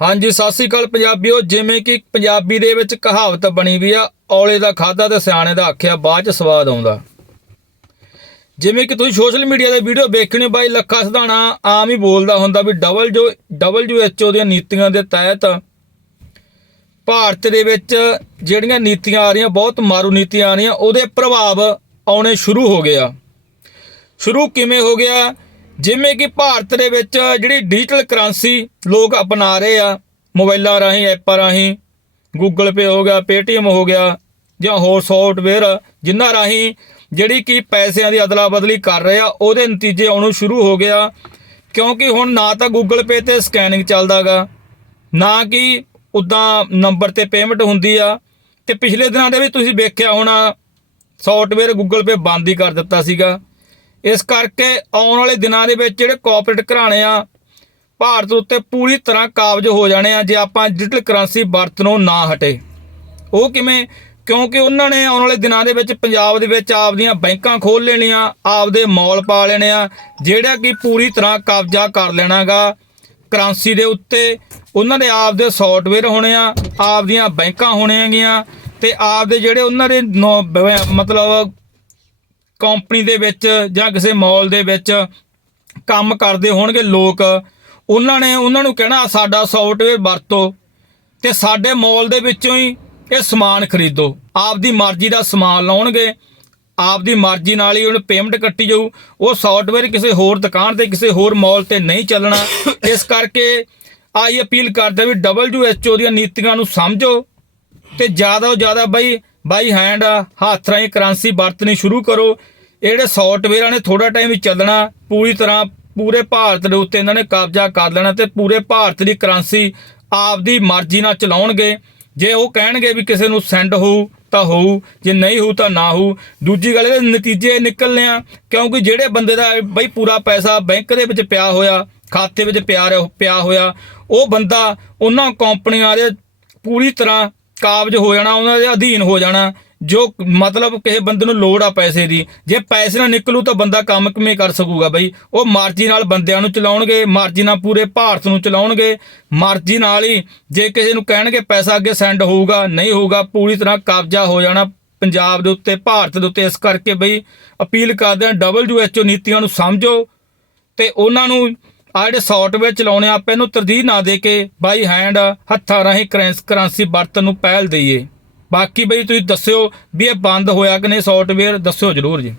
ਹਾਂਜੀ, ਸਤਿ ਸ੍ਰੀ ਅਕਾਲ ਪੰਜਾਬੀਓ। ਜਿਵੇਂ ਕਿ ਪੰਜਾਬੀ ਦੇ ਵਿੱਚ ਕਹਾਵਤ ਬਣੀ ਵੀ ਆ, ਔਲੇ ਦਾ ਖਾਦਾ ਤੇ ਸਿਆਣੇ ਦਾ ਆਖਿਆ ਬਾਅਦ ਚ ਸਵਾਦ ਆਉਂਦਾ। ਜਿਵੇਂ ਕਿ ਤੁਸੀਂ ਸੋਸ਼ਲ ਮੀਡੀਆ ਤੇ ਵੀਡੀਓ ਵੇਖਣੇ ਬਾਈ ਲੱਖਾ ਸਿਧਾਣਾ ਆਮ ਹੀ ਬੋਲਦਾ ਹੁੰਦਾ ਵੀ ਡਬਲ ਜੋ ਓ ਦੀਆਂ ਨੀਤੀਆਂ ਦੇ ਤਹਿਤ ਭਾਰਤ ਦੇ ਵਿੱਚ ਜਿਹੜੀਆਂ ਨੀਤੀਆਂ ਆ ਰਹੀਆਂ, ਬਹੁਤ ਮਾਰੂ ਨੀਤੀਆਂ ਆ ਰਹੀਆਂ, ਉਹਦੇ ਪ੍ਰਭਾਵ ਆਉਣੇ ਸ਼ੁਰੂ ਹੋ ਗਏ ਆ। ਸ਼ੁਰੂ ਕਿਵੇਂ ਹੋ ਗਿਆ? ਜਿਵੇਂ ਕਿ ਭਾਰਤ ਦੇ ਵਿੱਚ ਜਿਹੜੀ ਡਿਜੀਟਲ ਕਰੰਸੀ ਲੋਕ ਅਪਣਾ ਰਹੇ ਆ, ਮੋਬਾਈਲਾਂ ਰਾਹੀਂ, ਐਪਾਂ ਰਾਹੀਂ ਗੂਗਲ ਪੇ ਹੋ ਗਿਆ ਪੇਟੀਐਮ ਹੋ ਗਿਆ, ਜਾਂ ਹੋਰ ਸੌਫਟਵੇਅਰ ਜਿਨ੍ਹਾਂ ਰਾਹੀਂ ਜਿਹੜੀ ਕਿ ਪੈਸਿਆਂ ਦੀ ਅਦਲਾ ਬਦਲੀ ਕਰ ਰਹੇ ਆ, ਉਹਦੇ ਨਤੀਜੇ ਆਉਣੋਂ ਸ਼ੁਰੂ ਹੋ ਗਿਆ। ਕਿਉਂਕਿ ਹੁਣ ਨਾ ਤਾਂ ਗੂਗਲ ਪੇ ਤੇ ਸਕੈਨਿੰਗ ਚੱਲਦਾਗਾ, ਨਾ ਕਿ ਉਦਾਂ ਨੰਬਰ ਤੇ ਪੇਮੈਂਟ ਹੁੰਦੀ ਆ। ਤੇ ਪਿਛਲੇ ਦਿਨਾਂ ਦੇ ਵੀ ਤੁਸੀਂ ਵੇਖਿਆ ਹੋਣਾ ਸੌਫਟਵੇਅਰ ਗੂਗਲ ਪੇ ਬੰਦ ਹੀ ਕਰ ਦਿੱਤਾ ਸੀਗਾ। ਇਸ ਕਰਕੇ ਆਉਣ ਵਾਲੇ ਦਿਨਾਂ ਦੇ ਵਿੱਚ ਜਿਹੜੇ ਕਾਰਪੋਰੇਟ ਘਰਾਣੇ ਆ, ਭਾਰਤ ਉੱਤੇ ਪੂਰੀ ਤਰ੍ਹਾਂ ਕਾਬਜ ਹੋ ਜਾਣੇ ਆ ਜੇ ਆਪਾਂ ਡਿਜੀਟਲ ਕਰੰਸੀ ਵਰਤਨੋਂ ਨਾ ਹਟੇ। ਉਹ ਕਿਵੇਂ? ਕਿਉਂਕਿ ਉਹਨਾਂ ਨੇ ਆਉਣ ਵਾਲੇ ਦਿਨਾਂ ਦੇ ਵਿੱਚ ਪੰਜਾਬ ਦੇ ਵਿੱਚ ਆਪਦੀਆਂ ਬੈਂਕਾਂ ਖੋਲ ਲੈਣੀਆਂ, ਆਪਦੇ ਮਾਲ ਪਾ ਲੈਣੇ ਆ, ਜਿਹੜਾ ਕਿ ਪੂਰੀ ਤਰ੍ਹਾਂ ਕਬਜ਼ਾ ਕਰ ਲੈਣਾਗਾ ਕਰੰਸੀ ਦੇ ਉੱਤੇ। ਉਹਨਾਂ ਦੇ ਆਪਦੇ ਸੌਫਟਵੇਅਰ ਹੋਣੇ ਆ, ਆਪਦੀਆਂ ਬੈਂਕਾਂ ਹੋਣਗੀਆਂ ਤੇ ਆਪਦੇ ਜਿਹੜੇ ਉਹਨਾਂ ਦੇ ਨੌ- ਮਤਲਬ ਕੰਪਨੀ ਦੇ ਵਿੱਚ ਜਾਂ ਕਿਸੇ ਮਾਲ ਦੇ ਵਿੱਚ ਕੰਮ ਕਰਦੇ ਹੋਣਗੇ ਲੋਕ, ਉਹਨਾਂ ਨੇ, ਉਹਨਾਂ ਨੂੰ ਕਹਿਣਾ, ਸਾਡਾ ਸੌਫਟਵੇਅਰ ਵਰਤੋ ਤੇ ਸਾਡੇ ਮਾਲ ਦੇ ਵਿੱਚੋਂ ਹੀ ਇਹ ਸਮਾਨ ਖਰੀਦੋ। ਆਪਦੀ ਮਰਜ਼ੀ ਦਾ ਸਮਾਨ ਲਾਉਣਗੇ, ਆਪਦੀ ਮਰਜ਼ੀ ਨਾਲ ਹੀ ਉਹਨੂੰ ਪੇਮੈਂਟ ਕੱਟੀ ਜਾਊ। ਉਹ ਸੌਫਟਵੇਅਰ ਕਿਸੇ ਹੋਰ ਦੁਕਾਨ ਤੇ, ਕਿਸੇ ਹੋਰ ਮਾਲ ਤੇ ਨਹੀਂ ਚੱਲਣਾ। ਇਸ ਕਰਕੇ ਆਈ ਅਪੀਲ ਕਰਦਾ ਵੀ WHO ਦੀਆਂ ਨੀਤੀਆਂ ਨੂੰ ਸਮਝੋ ਤੇ ਜ਼ਿਆਦਾ ਤੋਂ ਜ਼ਿਆਦਾ ਬਈ ਬਾਈ ਹੈਂਡ ਹੱਥ ਰਾਹੀਂ ਕਰੰਸੀ ਵਰਤਣੀ ਸ਼ੁਰੂ ਕਰੋ। ਇਹ ਜਿਹੜੇ ਸੌਫਟਵੇਅਰਾਂ ਨੇ ਥੋੜਾ ਟਾਈਮ ਹੀ ਚੱਲਣਾ, ਪੂਰੀ ਤਰ੍ਹਾਂ ਪੂਰੇ ਭਾਰਤ ਦੇ ਉੱਤੇ ਇਹਨਾਂ ਨੇ ਕਬਜ਼ਾ ਕਰ ਲੈਣਾ ਤੇ ਪੂਰੇ ਭਾਰਤ ਦੀ ਕਰੰਸੀ ਆਪਦੀ ਮਰਜ਼ੀ ਨਾਲ ਚਲਾਉਣਗੇ। ਜੇ ਉਹ ਕਹਿਣਗੇ ਵੀ ਕਿਸੇ ਨੂੰ ਸੈਂਡ ਹੋਊ, ਤਾਂ ਹੋਊ, ਜੇ ਨਹੀਂ ਹੋਊ, ਤਾਂ ਨਾ ਹੋਊ। ਦੂਜੀ ਗੱਲ, ਇਹਦੇ ਨਤੀਜੇ ਇਹ ਨਿਕਲਨੇ ਆ, ਕਿਉਂਕਿ ਜਿਹੜੇ ਬੰਦੇ ਦਾ ਬਈ ਪੂਰਾ ਪੈਸਾ ਬੈਂਕ ਦੇ ਵਿੱਚ ਪਿਆ ਹੋਇਆ, ਖਾਤੇ ਵਿੱਚ ਪਿਆ ਰਿਹਾ- ਪਿਆ ਹੋਇਆ, ਉਹ ਬੰਦਾ ਉਹਨਾਂ ਕੰਪਨੀਆਂ ਦੇ ਪੂਰੀ ਤਰ੍ਹਾਂ ਕਾਬਜ ਹੋ ਜਾਣਾ, ਉਹਨਾਂ ਦੇ ਅਧੀਨ ਹੋ ਜਾਣਾ, ਜੋ ਮਤਲਬ ਕਿਸੇ ਬੰਦੇ ਨੂੰ ਲੋੜ ਆ ਪੈਸੇ ਦੀ। ਜੇ ਪੈਸੇ ਨਾ ਨਿਕਲੂ ਤਾਂ ਬੰਦਾ ਕੰਮ ਕਿਵੇਂ ਕਰ ਸਕੂਗਾ ਬਈ? ਉਹ ਮਰਜ਼ੀ ਨਾਲ ਬੰਦਿਆਂ ਨੂੰ ਚਲਾਉਣਗੇ, ਮਰਜ਼ੀ ਨਾਲ ਪੂਰੇ ਭਾਰਤ ਨੂੰ ਚਲਾਉਣਗੇ, ਮਰਜ਼ੀ ਨਾਲ ਹੀ ਜੇ ਕਿਸੇ ਨੂੰ ਕਹਿਣਗੇ ਪੈਸਾ ਅੱਗੇ ਸੈਂਡ ਹੋਊਗਾ, ਨਹੀਂ ਹੋਊਗਾ, ਪੂਰੀ ਤਰ੍ਹਾਂ ਕਬਜ਼ਾ ਹੋ ਜਾਣਾ ਪੰਜਾਬ ਦੇ ਉੱਤੇ, ਭਾਰਤ ਦੇ ਉੱਤੇ। ਇਸ ਕਰਕੇ ਬਈ ਅਪੀਲ ਕਰਦੇ ਹਾਂ WHO ਨੀਤੀਆਂ ਨੂੰ ਸਮਝੋ ਤੇ ਉਹਨਾਂ ਨੂੰ ਆ ਜਿਹੜੇ ਸੌਫਟਵੇਅਰ ਚਲਾਉਣੇ ਆ, ਆਪਾਂ ਇਹਨੂੰ ਤਰਜੀਹ ਨਾ ਦੇ ਕੇ ਬਾਈ ਹੈਂਡ ਹੱਥਾਂ ਰਾਹੀਂ ਕਰੰਸ- ਕਰੰਸੀ ਵਰਤਨ ਨੂੰ ਪਹਿਲ ਦਈਏ। ਬਾਕੀ ਬਈ ਤੁਸੀਂ ਦੱਸਿਓ ਵੀ ਇਹ ਬੰਦ ਹੋਇਆ ਕਿ ਨਹੀਂ ਸੌਫਟਵੇਅਰ ਦੱਸਿਓ ਜਰੂਰ ਜੀ।